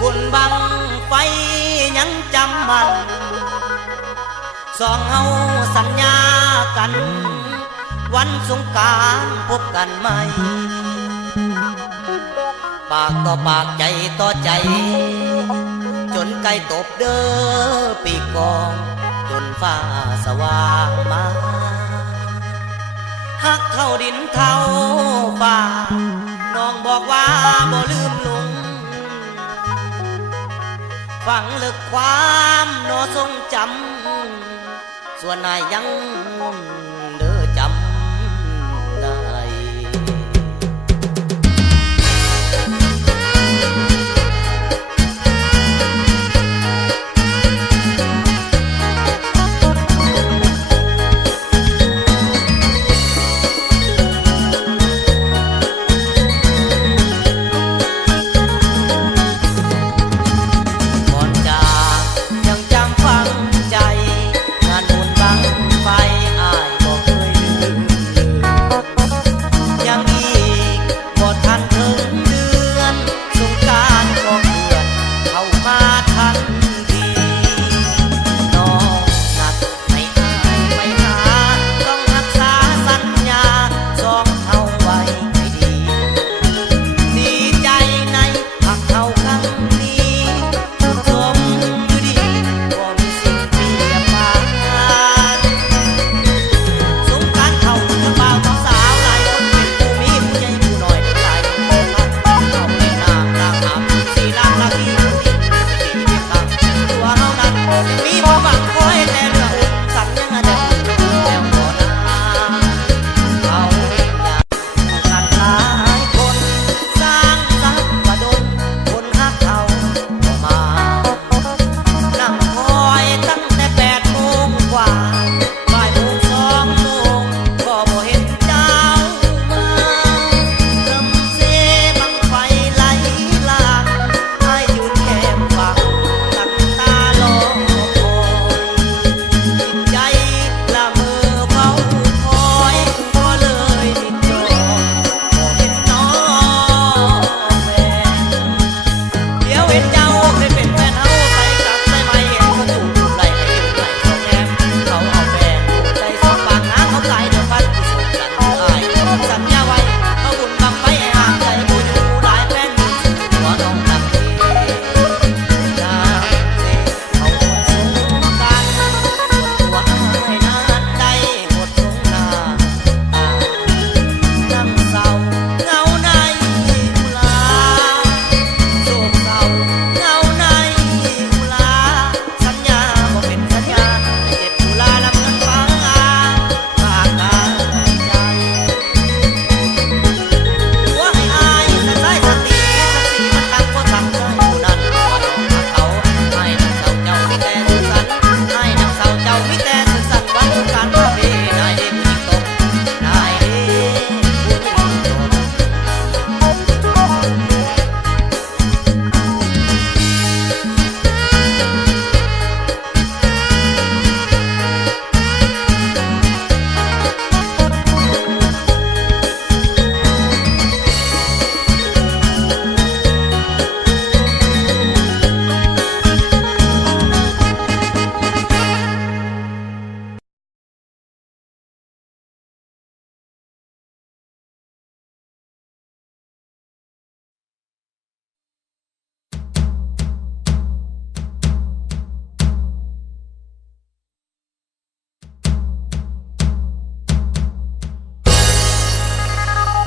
บุญบังไฟยังจำมันสองเฮาสัญญากันวันสงกรานต์พบกันไหมปากต่อปากใจต่อใจจนไกลตบเด้อปีกองจนฟ้าสว่างมาฮักเท่าดินเท่าฟ้าน้องบอกว่าบ่ลืมลุงฝังลึกความโนทรงจำส่วนนายยังเด้อจำได้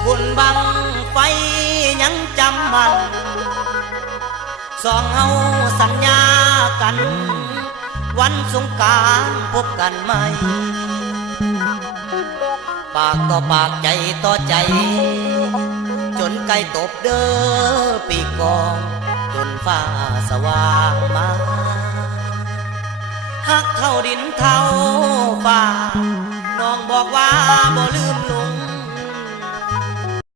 บุญบังไฟยังจำมันสองเฮาสัญญากันวันสงกรานต์พบกันไหมปากต่อปากใจต่อใจจนไกลตบเด้อปีกองจนฟ้าสว่างมาฮักเท่าดินเท่าฟ้าน้องบอกว่าบ่ลืมลุง